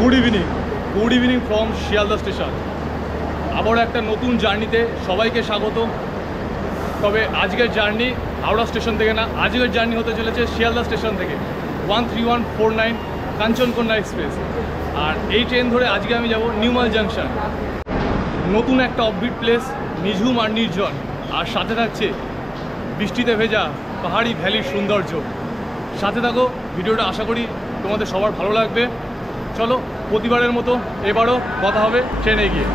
Good evening from Sealdah station. আবারও একটা নতুন জার্নিতে সবাইকে স্বাগত। তবে আজকের জার্নি হাওড়া স্টেশন থেকে না, আজকের জার্নি হতে চলেছে শিয়ালদা স্টেশন থেকে 13149 কাঞ্চনকন্যা এক্সপ্রেস। আর এই ট্রেন ধরে আজকে আমি যাব নিউমাল জাংশন। নতুন একটা অফবিট প্লেস, নিঝুম আর নির্জন, আর সাথে থাকছে বৃষ্টিতে ভেজা পাহাড়ি ভ্যালির সৌন্দর্য। সাথে থাকো, ভিডিওটা আশা করি তোমাদের সবার ভালো লাগবে। চলো, প্রতিবারের মতো এবারও কথা হবে ট্রেনে গিয়ে।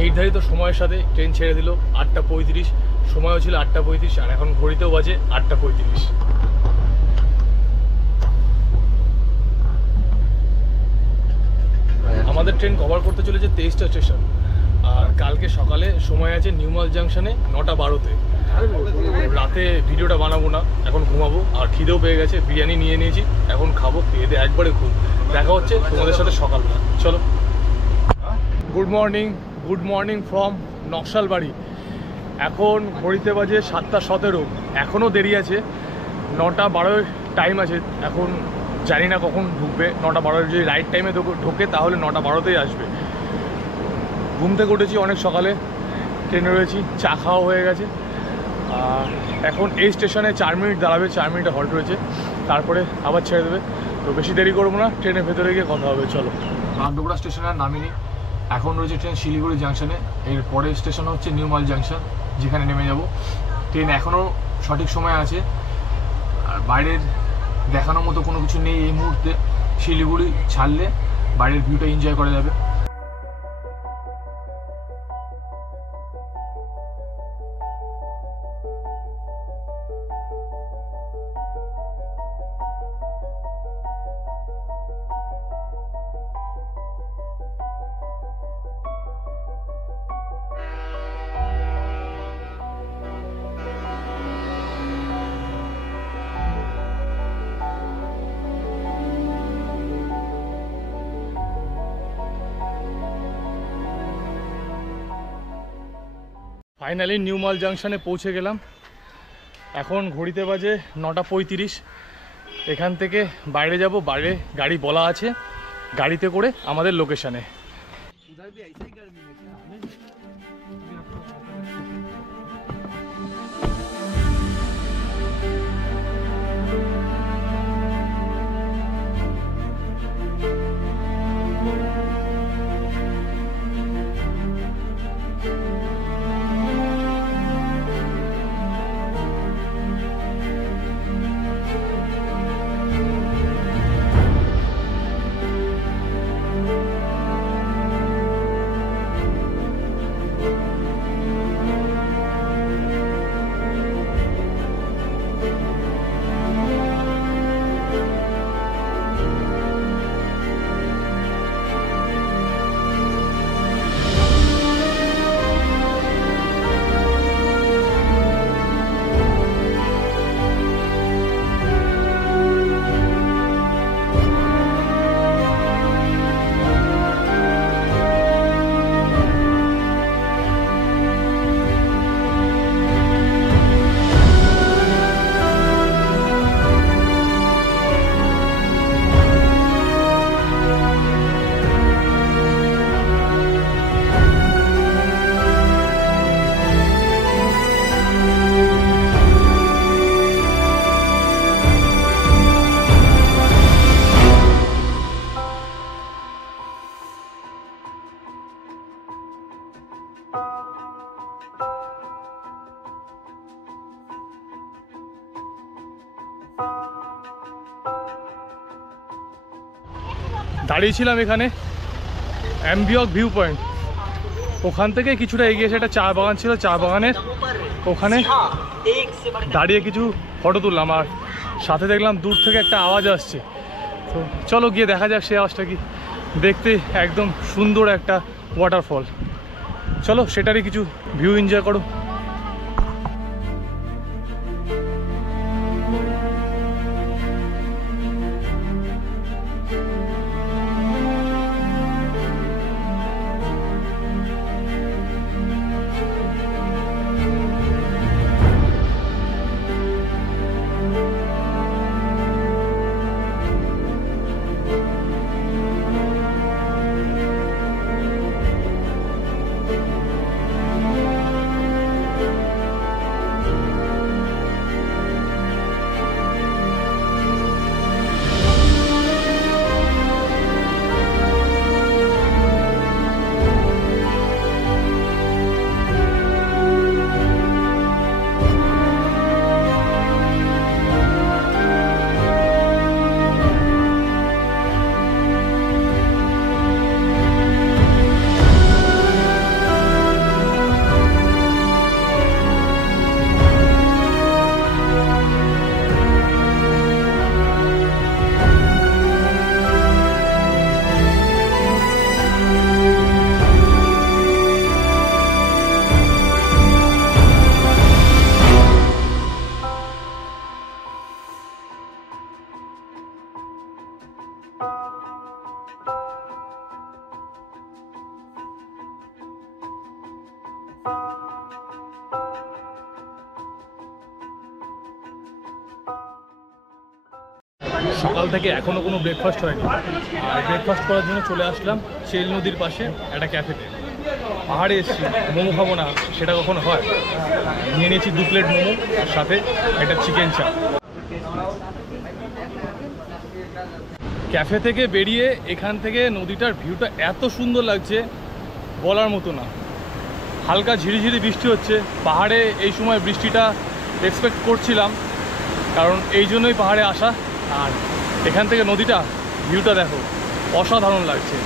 নির্ধারিত সময়ের সাথে ট্রেন ছেড়ে দিল 8:35। সময়ও ছিল 8:35, আর এখন ঘড়িতেও বাজে 8:35। আমাদের ট্রেন কভার করতে চলেছে 23টা স্টেশন। আর কালকে সকালে সময় আছে নিউমাল জাংশনে 9:12-তে। রাতে ভিডিওটা বানাবো না, এখন ঘুমাবো। আর খিদেও পেয়ে গেছে, বিরিয়ানি নিয়ে নিয়েছি, এখন খাবো। খেয়ে দিয়ে একবারে ঘুম। দেখা হচ্ছে তোমাদের সাথে সকালবেলা। চলো। Good morning from Naxalbari. এখন ঘড়িতে বাজে 7:17। এখনও দেরি আছে, 9:12 টাইম আছে। এখন জানি না কখন ঢুকবে। 9:12 যদি রাইট টাইমে ঢোকে তাহলে 9:12-তেই আসবে। ঘুম থেকে উঠেছি অনেক সকালে, ট্রেনে রয়েছি, চা খাওয়া হয়ে গেছে। এখন এই স্টেশনে 4 মিনিট দাঁড়াবে, 4 মিনিটে হল্ট রয়েছে, তারপরে আবার ছেড়ে দেবে। তো বেশি দেরি করবো না, ট্রেনের ভেতরে গিয়ে কথা হবে। চলো। নাগডোগরা স্টেশনে আর নামিনি, এখন রয়েছে ট্রেন শিলিগুড়ি জাংশনে। এর পরের স্টেশন হচ্ছে নিউমাল জাংশন, যেখানে নেমে যাব। ট্রেন এখনও সঠিক সময় আছে, আর বাইরের দেখানোর মতো কোনো কিছু নেই এই মুহূর্তে। শিলিগুড়ি ছাড়লে বাইরের ভিউটা এনজয় করা যাবে। ফাইনালি নিউমাল জাংশনে পৌঁছে গেলাম। এখন ঘড়িতে বাজে 9:35। এখান থেকে বাইরে যাব, বাইরে গাড়ি বলা আছে, গাড়িতে করে আমাদের লোকেশানে। দাঁড়িয়েছিলাম এখানে অ্যাম্বিয়ক ভিউ পয়েন্ট, ওখান থেকে কিছুটা এগিয়ে এসে একটা চা বাগান ছিল, চা বাগানের ওখানে দাঁড়িয়ে কিছু ফটো তুললাম। আর সাথে দেখলাম দূর থেকে একটা আওয়াজ আসছে, তো চলো গিয়ে দেখা যাক সেই আওয়াজটা কি। দেখতে একদম সুন্দর একটা ওয়াটারফল, চলো সেটারই কিছু ভিউ এনজয় করো। সকাল থেকে এখনও কোনো ব্রেকফাস্ট হয়নি, আর ব্রেকফাস্ট করার জন্য চলে আসলাম চেল নদীর পাশে একটা ক্যাফেতে। পাহাড়ে এসেছি, মোমো খাবো না সেটা কখনো হয়, নিয়ে নিয়েছি 2 প্লেট মোমো, আর সাথে একটা চিকেন চাপ। ক্যাফে থেকে বেরিয়ে এখান থেকে নদীটার ভিউটা এত সুন্দর লাগছে বলার মতো না। হালকা ঝিরিঝিরি বৃষ্টি হচ্ছে, পাহাড়ে এই সময় বৃষ্টিটা এক্সপেক্ট করছিলাম, কারণ এই জন্যই পাহাড়ে আসা। আর এখান থেকে নদীটা ভিউটা দেখো, অসাধারণ লাগছে।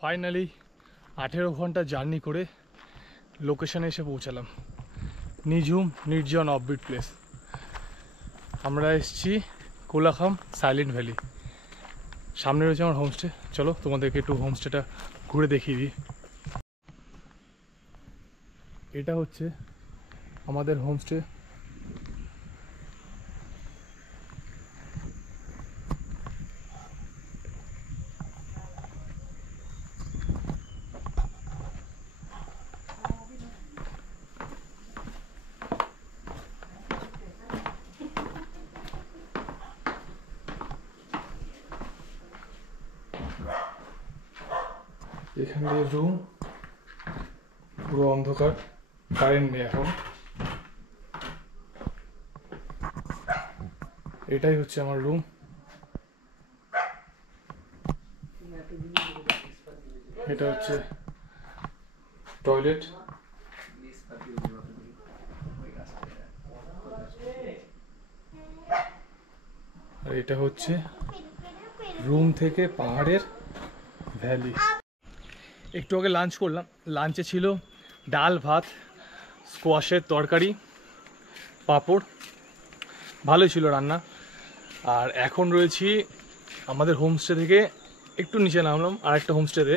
ফাইনালি 18 ঘন্টা জার্নি করে লোকেশনে এসে পৌঁছালাম, নিঝুম নির্জন অফবিট প্লেস। আমরা এসেছি কোলাখাম সাইলেন্ট ভ্যালি। সামনে রয়েছে আমার হোমস্টে, চলো তোমাদেরকে একটু হোমস্টেটা ঘুরে দেখিয়ে দিই। এটা হচ্ছে আমাদের হোমস্টে। এখানে রুম, পুরো অন্ধকার, কারেন্ট নেই এখন। এটাই হচ্ছে আমার রুম। এটা হচ্ছে টয়লেট। আর এটা হচ্ছে রুম থেকে পাহাড়ের ভ্যালি। একটু আগে লাঞ্চ করলাম, লাঞ্চে ছিল ডাল ভাত, স্কোয়াশের তরকারি, পাঁপড়, ভালোই ছিল রান্না। আর এখন রয়েছি আমাদের হোমস্টে থেকে একটু নিচে নামলাম আর একটা হোমস্টেতে।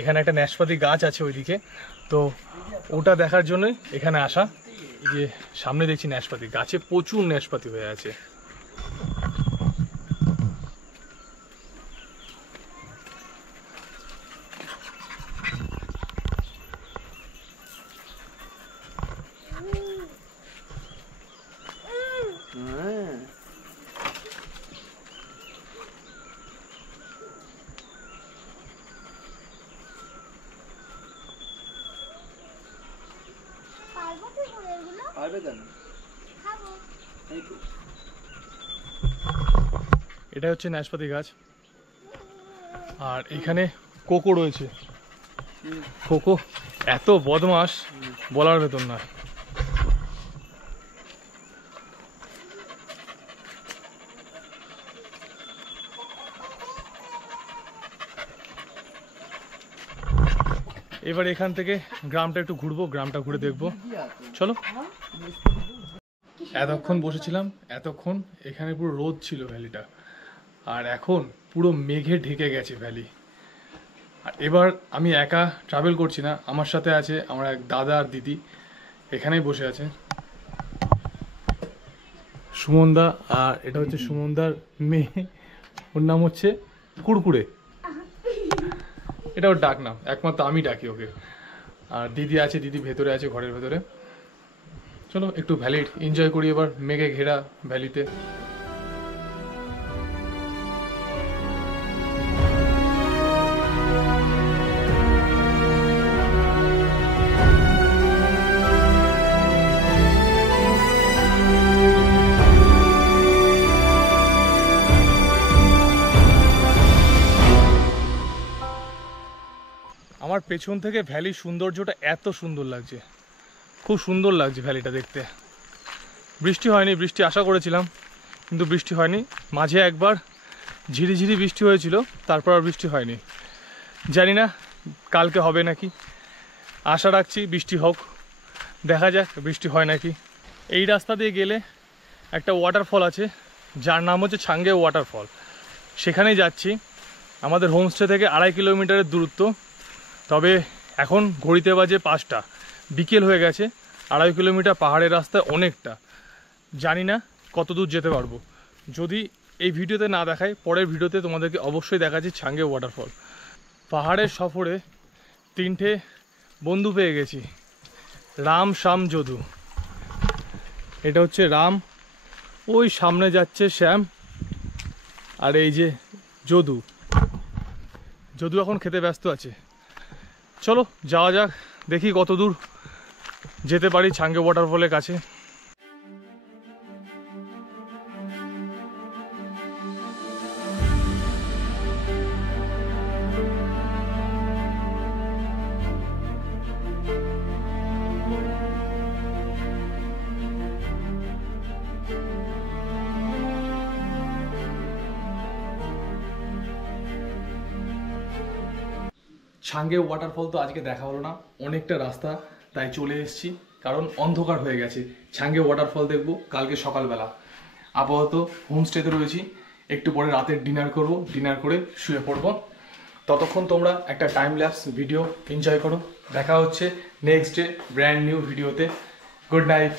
এখানে একটা নাশপাতি গাছ আছে ওইদিকে, তো ওটা দেখার জন্যই এখানে আসা। এই যে সামনে দেখছি নাশপাতি গাছে প্রচুর নাশপাতি হয়ে আছে। এটা হচ্ছে নাশপাতি গাছ, আর এখানে কোকো রয়েছে। কোকো এত বদমাস বলার ভেতর না। এবার এখান থেকে গ্রামটা একটু ঘুরবো, গ্রামটা ঘুরে দেখবো, চলো। এতক্ষণ বসেছিলাম, এতক্ষণ এখানে পুরো রোদ ছিল ভ্যালিটা, আর এখন পুরো মেঘে ঢেকে গেছে ভ্যালি। আর এবার আমি একা ট্রাভেল করছি না, আমার সাথে আছে আমার এক দাদা আর দিদি, এখানেই বসে আছে সুমনদা। আর এটা হচ্ছে সুমনদার মেয়ে, ওর নাম হচ্ছে কুড়কুড়ে, এটা ওর ডাক নাম, একমাত্র আমি ডাকি ওকে। আর দিদি আছে, দিদি ভেতরে আছে ঘরের ভেতরে। চলো একটু ভ্যালি এনজয় করি এবার মেঘে ঘেরা ভ্যালিতে। আমার পেছন থেকে ভ্যালির সৌন্দর্যটা এত সুন্দর লাগছে, খুব সুন্দর লাগছে ভ্যালিটা দেখতে। বৃষ্টি হয়নি, বৃষ্টি আশা করেছিলাম কিন্তু বৃষ্টি হয়নি। মাঝে একবার ঝিরিঝিরি বৃষ্টি হয়েছিল, তারপর আর বৃষ্টি হয়নি। জানি না কালকে হবে নাকি, আশা রাখছি বৃষ্টি হোক, দেখা যাক বৃষ্টি হয় নাকি। এই রাস্তা দিয়ে গেলে একটা ওয়াটারফল আছে যার নাম হচ্ছে ছাঙ্গে ওয়াটারফল, সেখানেই যাচ্ছি। আমাদের হোমস্টে থেকে 2.5 কিলোমিটারের দূরত্ব, তবে এখন ঘড়িতে বাজে 5টা, বিকেল হয়ে গেছে। 2.5 কিলোমিটার পাহাড়ের রাস্তায় অনেকটা, জানি না কত দূর যেতে পারবো। যদি এই ভিডিওতে না দেখাই, পরের ভিডিওতে তোমাদেরকে অবশ্যই দেখাচ্ছি ছাঙ্গে ওয়াটারফল। পাহাড়ের সফরে 3টে বন্ধু পেয়ে গেছি, রাম, শ্যাম, যদু। এটা হচ্ছে রাম, ওই সামনে যাচ্ছে শ্যাম, আর এই যে যদু। যদু এখন খেতে ব্যস্ত আছে। চলো যাওয়া যাক, দেখি কত দূর যেতে পারি ছাঙ্গে ওয়াটারফলের কাছে। ছাঙ্গে ওয়াটারফল তো আজকে দেখা হলো না, অনেকটা রাস্তা, তাই চলে এসেছি, কারণ অন্ধকার হয়ে গেছে। ছাঙ্গে ওয়াটারফল দেখবো কালকে সকালবেলা। আপাতত হোমস্টেতে রয়েছি, একটু পরে রাতের ডিনার করব, ডিনার করে শুয়ে পড়বো। ততক্ষণ তোমরা একটা টাইম ল্যাপস ভিডিও এনজয় করো। দেখা হচ্ছে নেক্সট ডে ব্র্যান্ড নিউ ভিডিওতে। Good night.